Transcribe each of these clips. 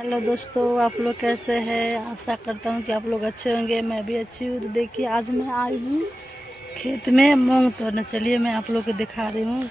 Hello दोस्तों, आप लोग कैसे हैं। आशा करता हूँ कि आप लोग अच्छे होंगे। मैं भी अच्छी हूँ। तो देखिए, आज मैं आई हूँ खेत में मूंग तोड़ने। चलिए मैं आप लोग को दिखा रही हूँ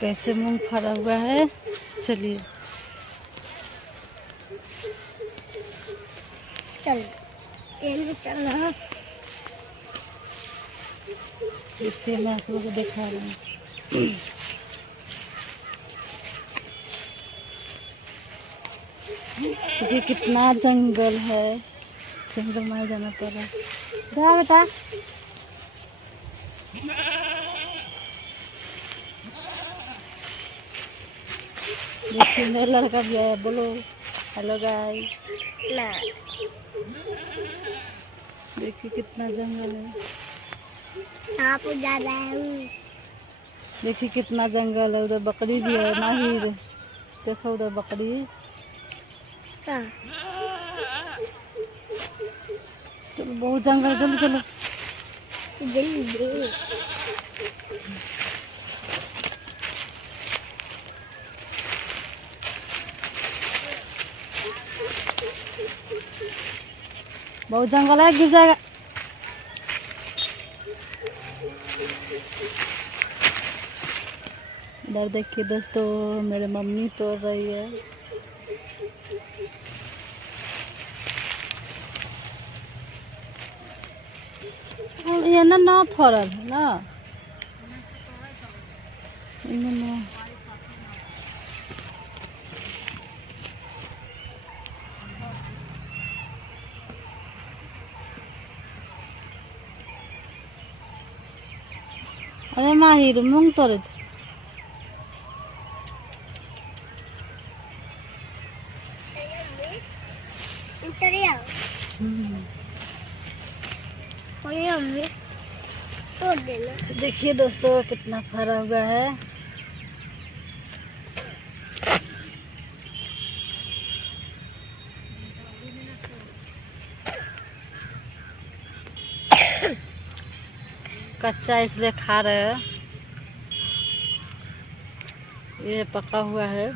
कैसे मूंग फरा हुआ है। चलिए चलो, देखिए मैं आप लोग को दिखा रही हूँ। देखिए कितना जंगल है। जंगल में जाना पड़ रहा है। क्या बेटा, देखिए मेरा लड़का भी आया। बोलो हेलो गाइस। देखिए कितना जंगल है। सांप जा रहा है। देखिए कितना जंगल है। उधर बकरी भी है। माहिर देखो, उधर बकरी। चलो बहुत जंगल, जल्दी चलो। जल्दी बहुत जंगल है, गिर जाएगा। इधर देखिए दोस्तों, मेरे मम्मी तोड़ रही है। ये ना फरल है ना, इन्हें ना। अरे माहिर मूंग तोड़े थे। तोड़ देना। तो देखिए दोस्तों कितना फरा हुआ है। कच्चा इसलिए खा रहे हैं। ये पका हुआ है।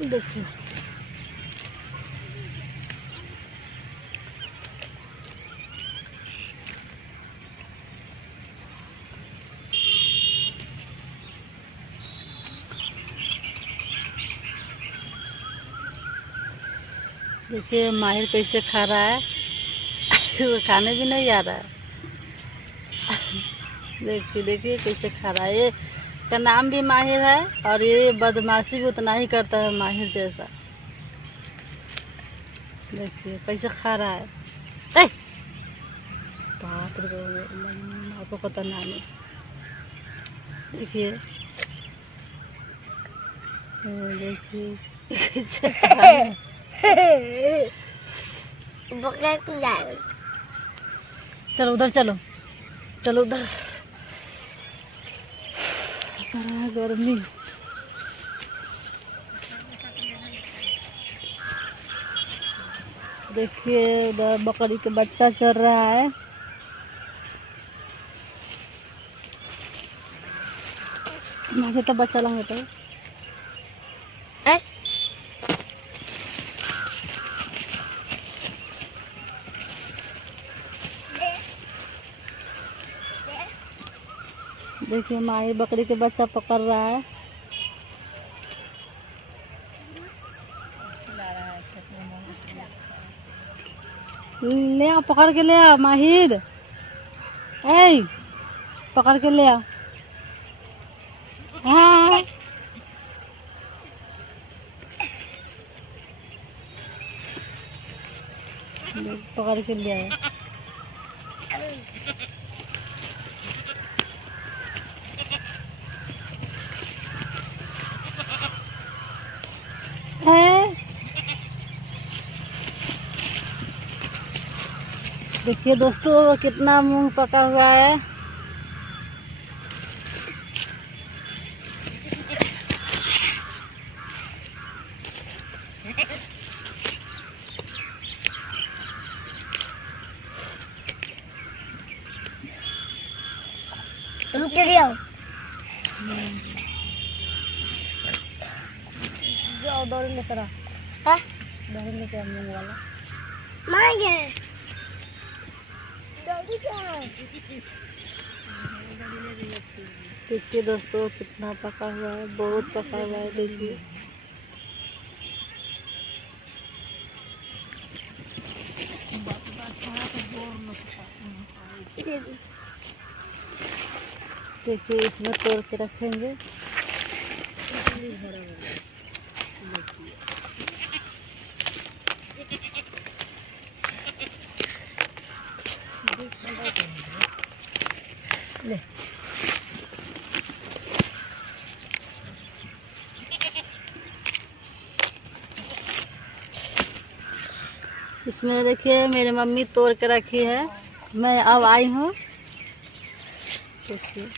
देखिए देखिए माहिर कैसे खा रहा है। वो खाने भी नहीं आ रहा है। देखिए देखिए कैसे खा रहा है। ये का नाम भी माहिर है और ये बदमाशी भी उतना ही करता है माहिर जैसा। देखिए कैसे खा रहा है। ए! बाप रे बाप, आपको पता नहीं। देखिए देखिए कैसे खा रहा है। चलो उधर चलो, चलो उधर। बड़ा गर्मी। देखिए उधर बकरी के बच्चा चल रहा है। मुझे तो बच्चा लगा तो देखिए माही बकरी के बच्चा पकड़ रहा है। ले आओ, पकड़ के ले आओ माहिर। ए पकड़ के ले आओ। हाँ पकड़ के ले आए। देखिए दोस्तों कितना मूंग पका हुआ है। दौड़ लेकर आ, हाँ दौड़ लेकर आ मूंग वाला। मांगे जल्दी क्या है? देखिए दोस्तों कितना पका हुआ है, बहुत पका हुआ है। देखिए देखिए इसमें तोड़ के रखेंगे। ले इसमें देखिए मेरी मम्मी तोड़ के रखी है, मैं अब आई हूँ। देखिए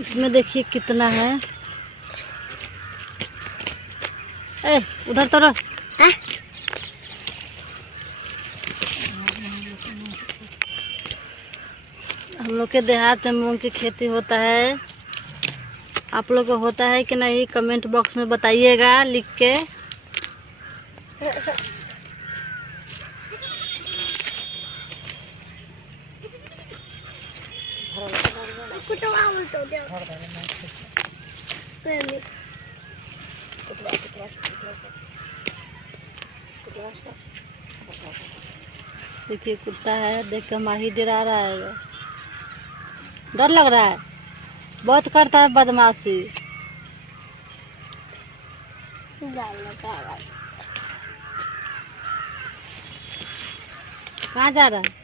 इसमें देखिए कितना है। ए उधर तो रह। हाँ? हम लोग के देहात में मूंग की खेती होता है। आप लोग को होता है कि नहीं, कमेंट बॉक्स में बताइएगा लिख के। कुतवा उल्टो दे मम्मी देखिए कुत्ता है, देख कर माही डरा रहा है। डर लग रहा है, बहुत करता है बदमाशी। कहाँ जा रहा है?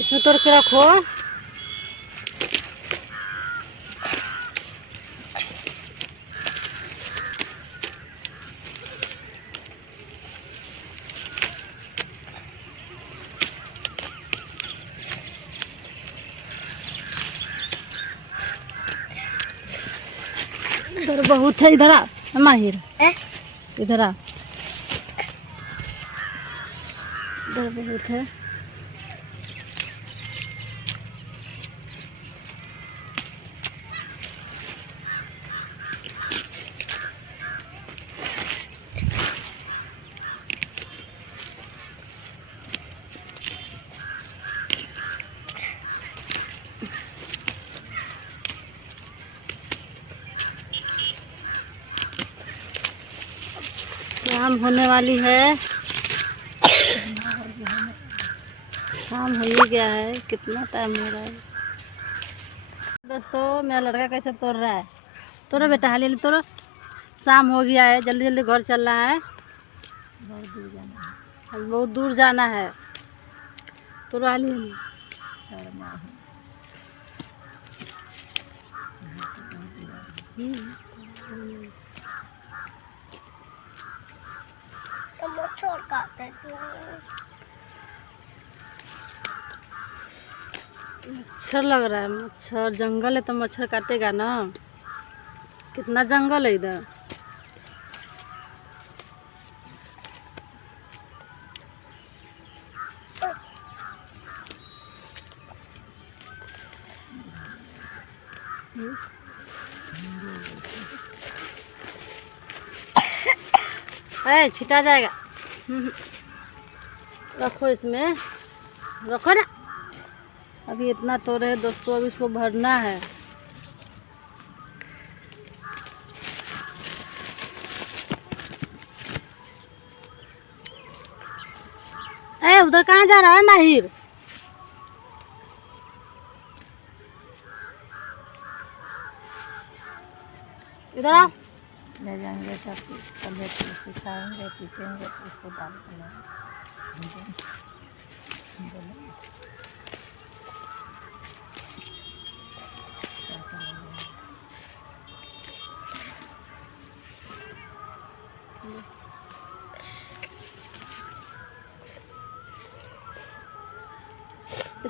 इसमें तोड़ के रखो। इधर बहुत है, इधर आ माहिर, इधर आ, इधर बहुत है। शाम होने वाली है, शाम हो ही गया है। कितना टाइम हो रहा है दोस्तों। मेरा लड़का कैसे तोड़ रहा है। तोड़ो बेटा, हाली हाली तोड़ो। शाम हो गया है, जल्दी जल्दी घर चलना है। बहुत दूर जाना है। तोड़ो हाली हाली। मच्छर काटे तू मच्छर लग रहा है, मच्छर। जंगल है तो मच्छर काटेगा ना। कितना जंगल है इधर। छिटा जाएगा। रखो इसमें, रखो ना। अभी इतना तोड़े है दोस्तों, अभी इसको भरना है। उधर कहाँ जा रहा है माहिर? इधर आओ। ले जाएंगे सब पहले सिखाएंगे, पीटेंगे, इसको डाल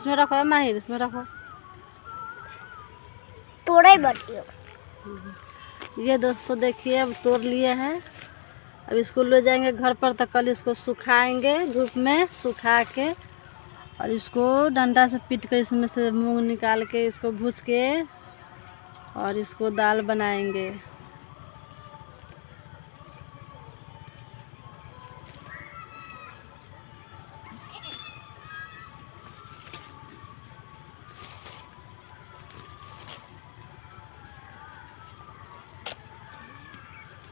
इसमें रखो है माहिर, इसमें रखो। तोड़े बटियो। ये दोस्तों देखिए अब तोड़ लिए हैं। अब इसको ले जाएंगे घर पर, तो कल इसको सुखाएंगे धूप में, सुखा के और इसको डंडा से पीट कर इसमें से मूंग निकाल के इसको भूस के और इसको दाल बनाएंगे।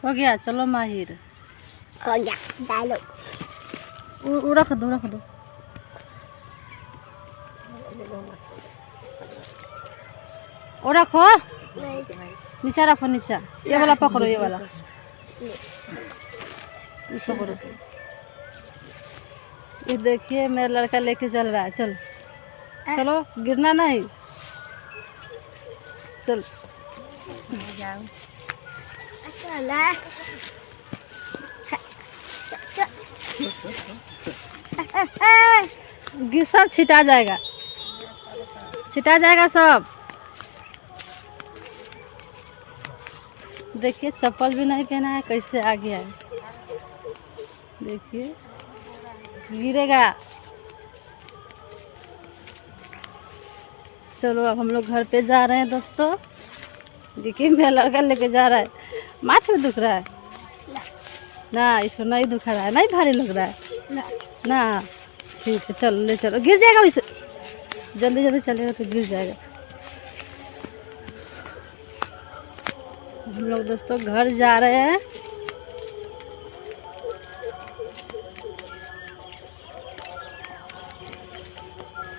हो गया, चलो माहिर। हो गया, डालो। रख दो, रख दो। और रखो, नीचा रखो, नीचा। ये वाला पकड़ो, ये वाला इस पकड़ो। ये देखिए मेरा लड़का लेके चल रहा है। चल चलो, गिरना नहीं। चल चला। सब छिटा जाएगा, छिटा जाएगा सब। देखिए चप्पल भी नहीं पहना है, कैसे आ गया है। देखिए गिरेगा। चलो अब हम लोग घर पे जा रहे हैं दोस्तों। देखिए मेरा लड़का लेके जा रहा है। माथ में दुख रहा है ना? इसको नहीं दुखा रहा है? नहीं भारी लग रहा है ना? ठीक है, चलो ले चलो। गिर जाएगा वैसे, जल्दी जल्दी चलेगा तो गिर जाएगा। हम लोग दोस्तों घर जा रहे हैं।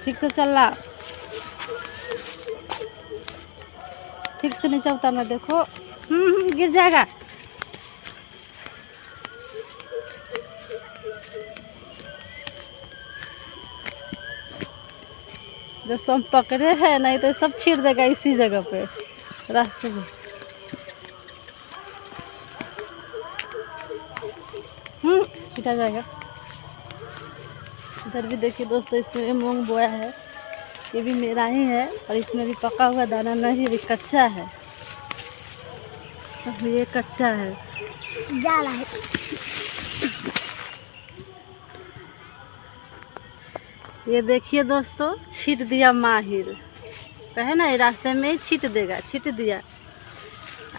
ठीक से चलना, ठीक से नीचे उतारना। देखो गिर जाएगा। दोस्तों हम पकड़े हैं, नहीं तो सब छीट देगा इसी जगह पे, रास्ते में। छीटा जाएगा। इधर भी देखिए दोस्तों, इसमें मूंग बोया है। ये भी मेरा ही है और इसमें भी पका हुआ दाना नहीं, अभी कच्चा है। अब ये कच्चा है। जा रहा है। ये देखिए दोस्तों, छीट दिया माहिर। कहे ना, ये रास्ते में ही छीट देगा, छीट दिया।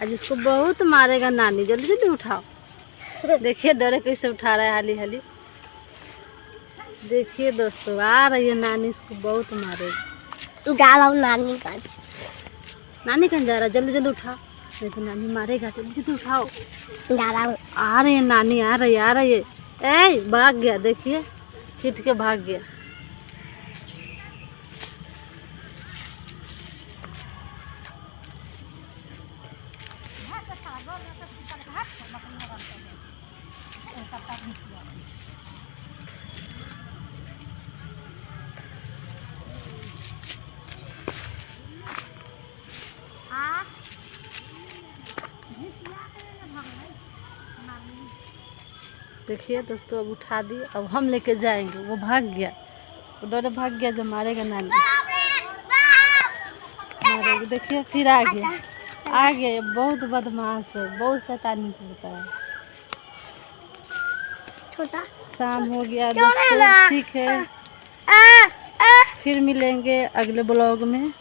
आज इसको बहुत मारेगा नानी। जल्दी जल्दी उठाओ। देखिए डरे कैसे उठा रहा है, हाली हाली। देखिए दोस्तों आ रही है नानी, इसको बहुत मारेगी। जा रहा हूँ नानी का। नानी कहाँ जा रहा है? जल्दी जल्दी उठाओ, नहीं तो नानी मारेगा। जल्दी जल्दी उठाओ। जा रहा हूँ। आ रही है नानी, आ रही है, आ रही है। ए भाग गया, देखिए छीट के भाग गया। देखिए दोस्तों अब उठा दिए, अब हम लेके जाएंगे। वो भाग गया, वो डरे भाग गया, जो मारेगा नानी मारेगी। देखिए फिर आ गया, आ गया। ये बहुत बदमाश है, बहुत शैतानी करता है। छोटा शाम हो गया दोस्तों, ठीक है। फिर मिलेंगे अगले ब्लॉग में।